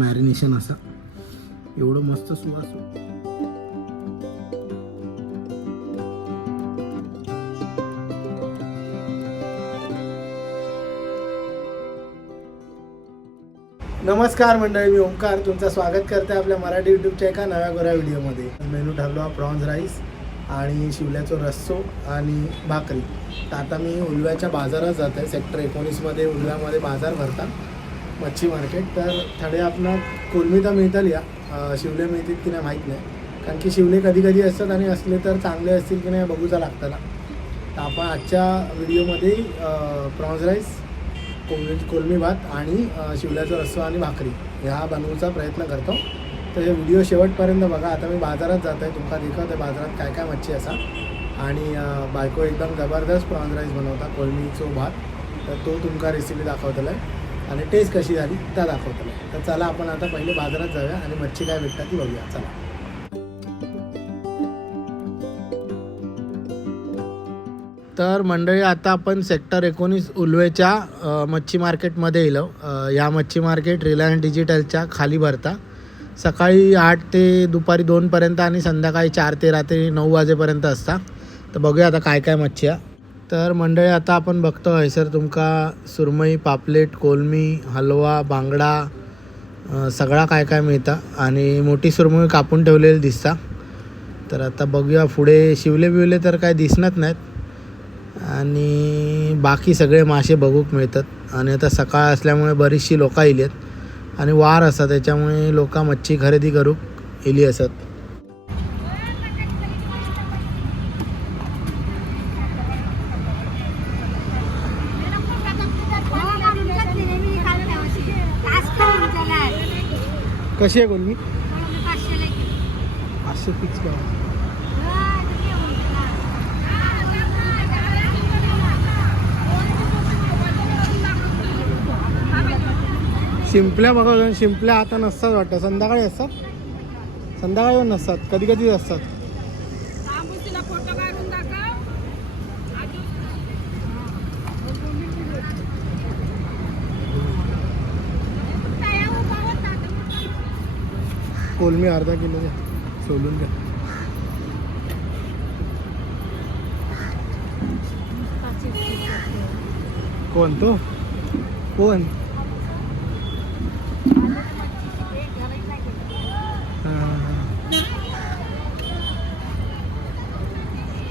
Marination असं एवढं मस्त सुवास. नमस्कार मंडळी, मी ओंकार तुमचं स्वागत करते आपल्या मराठी यूट्यूबच्या एका नव्या गोऱ्या व्हिडिओमध्ये. मेनू ठरलो प्रॉन्स राईस आणि शिवल्याचं रस्सो आणि भाकरी. तर आता मी उलव्याच्या बाजारात जात आहे. सेक्टर 19मध्ये उलव्यामध्ये बाजार भरता मच्छी मार्केट. तर थोडे आपण कोलमी तर मिळतील, या शिवले मिळतील की नाही माहीत नाही, कारण की शिवले कधी कधी असतात आणि असले तर चांगले असतील की नाही बघूचा लागतं ना. तर आपण आजच्या व्हिडिओमध्ये प्रॉन्स राईस, कोलमी भात आणि शिवल्याचा रस्सा आणि भाकरी ह्या बनवूचा प्रयत्न करतो. तर हे व्हिडिओ शेवटपर्यंत बघा. आता मी बाजारात जात आहे, तुमका दाखवते बाजारात काय काय मच्छी असा. आणि बायको एकदम जबरदस्त प्रॉन्स राईस बनवता, कोलमीचो भात. तर तो तुमका रेसिपी दाखवतला आहे आणि टेस्ट कशी झाली त्या दाखवतला आहे. तर चला आपण आता पहिले बाजारात जाऊया आणि मच्छी काय भेटतात ती बघूया. चला. तर मंडळी आता आपण सेक्टर 19 उलवेच्या मच्छी मार्केटमध्ये येलो. या मच्छी मार्केट रिलायन्स डिजिटलच्या खाली भरता. सकाळी 8 ते दुपारी 2पर्यंत आणि संध्याकाळी 4 ते रात्री 9 वाजेपर्यंत असता. तर बघूया आता काय काय मच्छी आहे. तर मंडळी आता आपण बघतो आहे सर, तुमका सुरमई, पापलेट, कोलमी, हलवा, बांगडा सगळा काय काय मिळतं. आणि मोठी सुरमई कापून ठेवलेली दिसता. तर आता बघूया पुढे. शिवले बिवले तर काय दिसणार नाहीत आणि बाकी सगळे मासे बघूक मिळतात. आणि आता सकाळ असल्यामुळे बरीचशी लोकं येली आहेत आणि वार असतात, त्याच्यामुळे लोक मच्छी खरेदी करूक येली असत. कशी आहे कोलमी? 500 फिक्स भाव. शिंपल्या बघा, शिंपल्या आता नसतात वाटतं, संध्याकाळी असतात. संध्याकाळी पण नसतात, कधी कधी असतात. कोलमी अर्धा किलो द्या, सोलून द्या. कोण तो? कोण?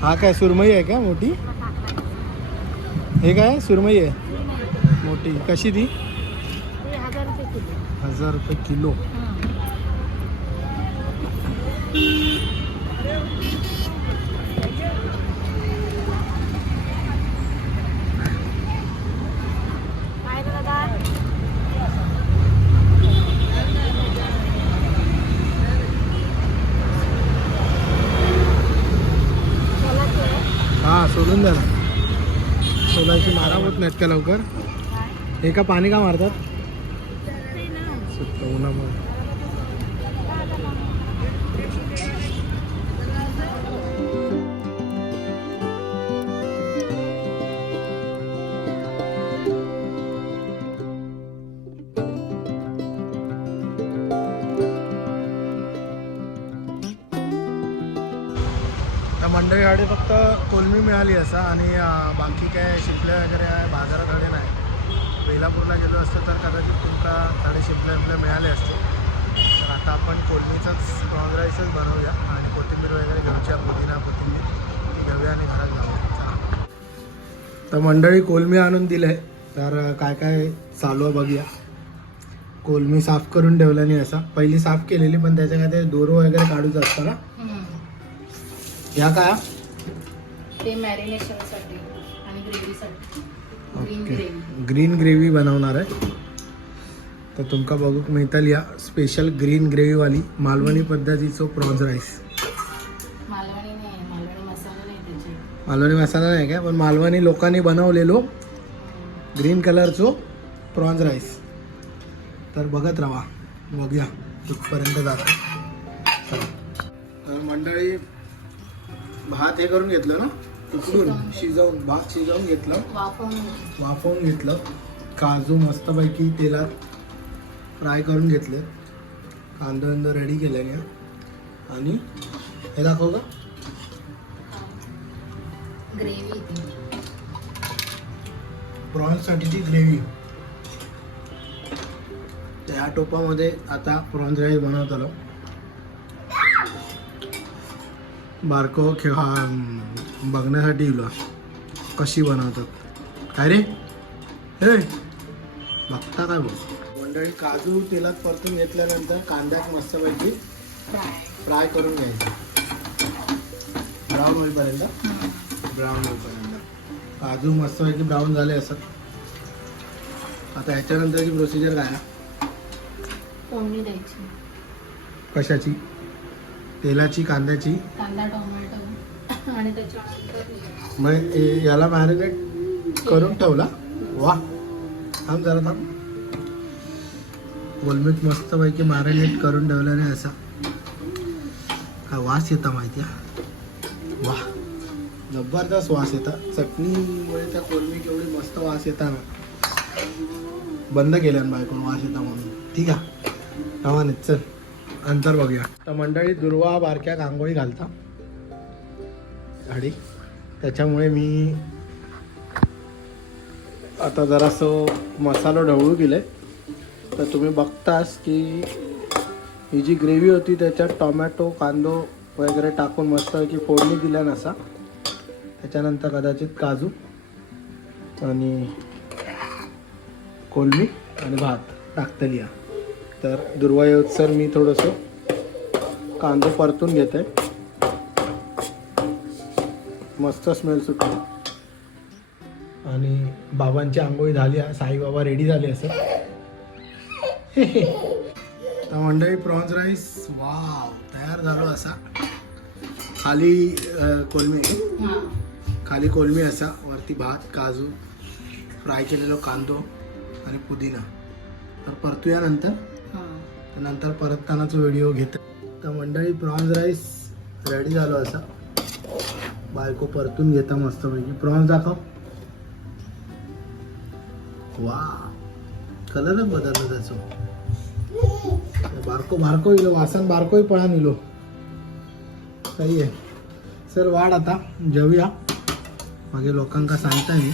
हा काय सुरमई आहे का मोठी? हे काय सुरमई आहे मोठी? कशी ती? 1000 रुपये किलो. हां सोडून द्या ना, सोलायची मारा होत नाहीत का लवकर? हे का पाणी का मारतात? सुट्ट उन्हामुळे. मंडळीकडे फक्त कोलमी मिळाली असा आणि बाकी काय शिपल्या वगैरे आहे बाजारात हडे नाही. बेलापूरला गेलो असतं तर कदाचित तुमका थोडे शिपल्या विपल्या मिळाले असते. तर आता आपण कोलमीचाच प्रॉन्स राईसच बनवूया आणि कोथिंबीर वगैरे घेऊया, पुदिना कोथिंबीर ती घेऊया आणि घरात जाऊया. तर मंडळी कोलमी आणून दिलं आहे, तर काय काय चालू आहे बघूया. कोलमी साफ करून ठेवल्याने असा, पहिली साफ केलेली पण त्याच्या काय ते दोरो वगैरे काढूचं असतं ना. या काय ते मॅरिनेशनसाठी आणि ग्रेव्हीसाठी ग्रीन ग्रेव्ही. ग्रीन ग्रेव्ही बनवणार आहे. तर तुमका बघूक मिळतील या स्पेशल ग्रीन ग्रेव्हीवाली मालवणी पद्धतीचं प्रॉन्स राईस. मालवणी नाही, मालवणी मसाला नाही त्याची. मालवणी मसाला नाही काय, पण मालवणी लोकांनी बनवलेलो ग्रीन कलरचं प्रॉन्स राईस. तर बघत राहा, बघूया कुठपर्यंत जातो. तर मंडळी भात हे करून घेतलं ना, उकडून शिजवून, भात शिजवून घेतलं, वाफवून घेतलं. काजू मस्तपैकी तेलात फ्राय करून घेतले कांदा रेडी केल्याने आणि हे दाखव का ग्रेव्ही ती प्रॉन्ससाठीची ग्रेव्ही. त्या टोपामध्ये आता प्रॉन्स राईस बनवत आलो. बारको बघण्यासाठी इलो कशी बनवतात. काय रे हे बघता काय बघ मंडळी. काजू तेलात परतून घेतल्यानंतर कांद्यात मस्तपैकी फ्राय करून घ्यायचं ब्राऊन होईपर्यंत. काजू मस्तपैकी ब्राऊन झाले असत. आता ह्याच्यानंतरची प्रोसिजर काय आहे? फोडणी द्यायची. कशाची? तेलाची, कांद्याची. कांदा टोमॅटो आणि त्याच्यानंतर मग याला मॅरिनेट करून ठेवला. वा थांब जरा थांब. गोलमीठ मस्तपैकी मॅरिनेट करून ठेवल्याने असा काय वास येता माहिती आहे. वा जबरदस्त वास येता. चटणीमुळे त्या कोलमी केवढी मस्त वास येता ना. बंद केल्यान बायकोन वास येता म्हणून. ठीक आहे तवाने चल अंतर बघूया. तर मंडळी दुर्वा बारक्या आंघोळी घालता गाडी. त्याच्यामुळे मी आता जरासं मसाला ढवळू गेले. तर तुम्ही बघतास की ही जी ग्रेव्ही होती त्याच्यात टोमॅटो कांदो वगैरे टाकून मस्तपैकी फोडणी दिल्या नसा. त्याच्यानंतर कदाचित काजू आणि कोलमी आणि भात टाकतली. तर दुर्वायोत्सर मी थोडंसं कांदो परतून घेते. मस्त स्मेल सुटतो. आणि बाबांची आंघोळी झाली. साईबाबा रेडी झाले असं. तर मंडळी प्रॉन्स राईस वाव तयार झालो असा. खाली कोलमी असा, वरती भात, काजू, फ्राय केलेलो कांदो आणि पुदिना. तर परतूया नंतर परततानाचा व्हिडिओ घेतो. तर मंडळी प्रॉन्स राईस रेडी झालो असा. बायको परतून घेता मस्तपैकी. प्रॉन्स दाखव. वा कलरच बदलला त्याचं. बारको इलो वासन बारकोही पळा निलो. सही आहे. सर वाढ आता जेवूया. मागे लोकांका सांगताय मी.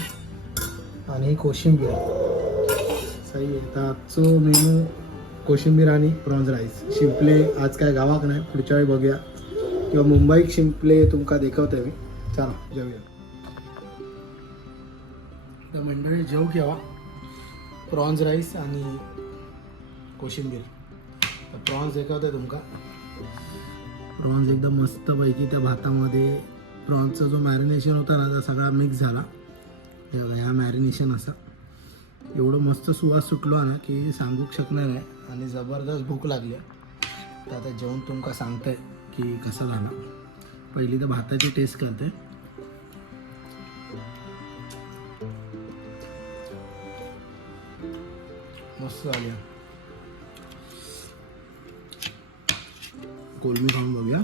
आणि ही कोशिंबीर सही आहे. तर आजचो मेनू कोशिंबीर आणि प्रॉन्स राईस. शिंपले आज काय गावाक नाही. पुढच्या वेळी बघूया किंवा मुंबईत शिंपले तुमका दाखवते मी. चला जेवूया. तर मंडळी जेव केव्हा प्रॉन्स राईस आणि कोशिंबीर. तर प्रॉन्स दाखवते तुमका. प्रॉन्स एकदम मस्तपैकी त्या भातामध्ये प्रॉन्सचा जो मॅरिनेशन होता ना तो सगळा मिक्स झाला. ह्या मॅरिनेशन असा एवढं मस्त सुवास सुटलो ना की सांगूक शकणार आहे. आणि जबरदस्त भूक लागली. तर आता जेवण तुमका सांगतंय की कसा झाला. पहिली तर भाताची टेस्ट करते. मस्त झाली. कोलमी खाऊन बघूया.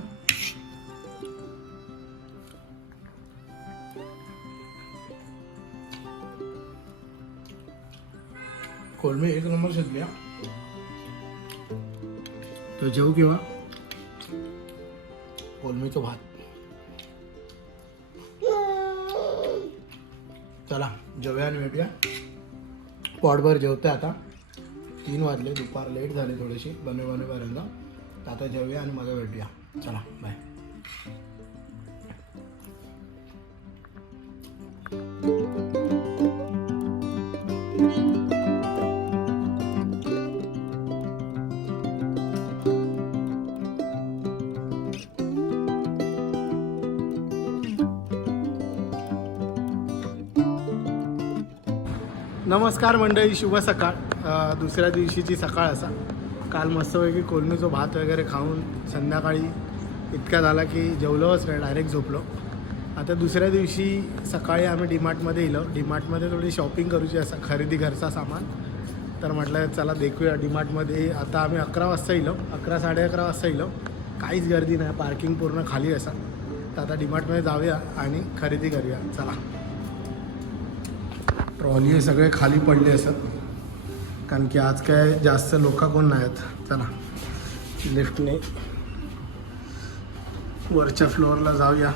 कोलमी एक नंबर शिजल्या. तो जेव केव्हा कोलमीचं भात. चला जेवूया आणि भेटूया. पोटभर जेवते आता. 3 वाजले. दुपार लेट झाली थोडीशी बनेपर्यंत. आता जेवूया आणि मग भेटूया. चला बाय. नमस्कार मंडळी. शुभ सकाळ. दुसऱ्या दिवशीची सकाळ असा. काल मस्तपैकी कोलमीचा भात वगैरे खाऊन संध्याकाळी इतका झाला की जेवलोच नाही. डायरेक्ट झोपलो. आता दुसऱ्या दिवशी सकाळी आम्ही डीमार्टमध्ये येलो. डीमार्टमध्ये थोडी शॉपिंग करूची असा खरेदी घरचा सामान. तर म्हटलं चला देखूया डीमार्टमध्ये. आता आम्ही 11 वाजता येलो. 11-11:30 वाजता येलो. काहीच गर्दी नाही. पार्किंग पूर्ण खाली असा. तर आता डीमार्टमध्ये जाऊया आणि खरेदी करूया. चला. ट्रॉली हे सगळे खाली पडले असत कारण की आज काय जास्त लोक कोण नाही आहेत. चला लिफ्टने वरच्या फ्लोअरला जाऊया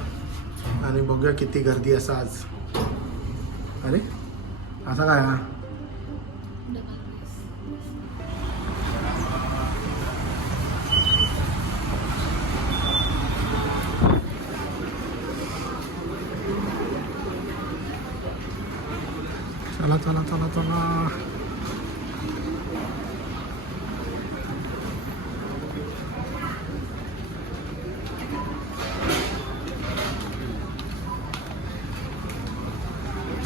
आणि बघूया किती गर्दी असं आज. अरे असा काय हा? चला चला चला चला.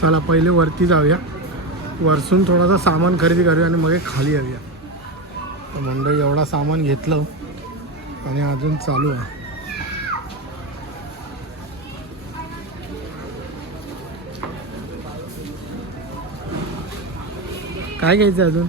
चला पहिले वरती जाऊया, वरसून थोडासा सामान खरेदी करूया आणि मग खाली येऊया. तर मंडळी एवढा सामान घेतलं आणि अजून चालू आहे. काय घ्यायचं अजून?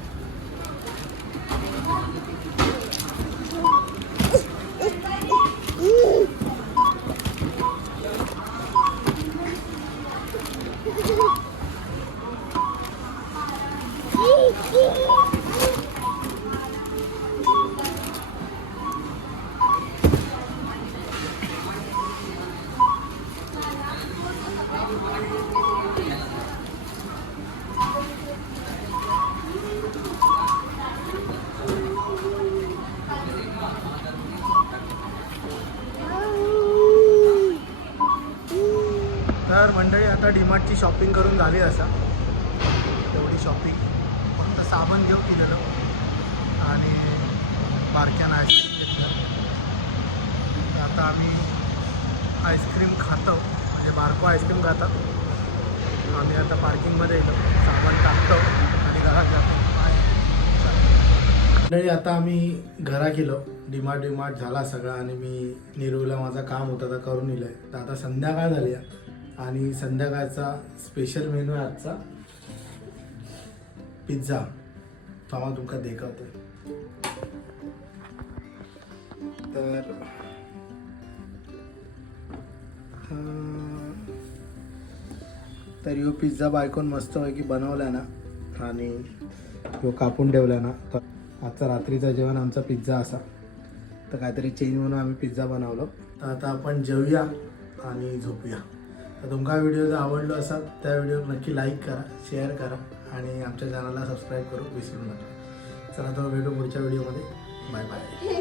तर मंडळी आता डीमार्टची शॉपिंग करून झाली. असा तेवढी शॉपिंग फक्त साबण घेऊ केलेलं आणि बारक्यानं आईस्क्रीम घेतलं. तर आता आम्ही आईस्क्रीम खातो, म्हणजे बारको आईस्क्रीम खातात. आम्ही आता पार्किंगमध्ये येतो, साबण टाकतो आणि घरात जातो. मंडळी आता आम्ही घरा गेलो. डीमार्ट झाला सगळा आणि मी निरूला माझं काम होतं तर करून नेलं आहे. तर आता संध्याकाळ झाली आहे आणि संध्याकाळचा स्पेशल मेनू आहे आजचा पिझ्झा. थांबा तुमका देखवतोय. तर ह्यो पिझ्झा बायकोन मस्तपैकी बनवला ना आणि ह्यो कापून ठेवला ना. तर आजचा रात्रीचं जेवण आमचा पिझ्झा असा. तर काहीतरी चेंज म्हणून आम्ही पिझ्झा बनवलो. तर आता आपण जेवूया आणि झोपूया. तर तुमका व्हिडिओ जर आवडलो असाल त्या व्हिडिओ नक्की लाईक करा, शेअर करा आणि आमच्या चॅनलला सबस्क्राईब करू विसरू नका. चला तर भेटू पुढच्या व्हिडिओमध्ये. Bye bye.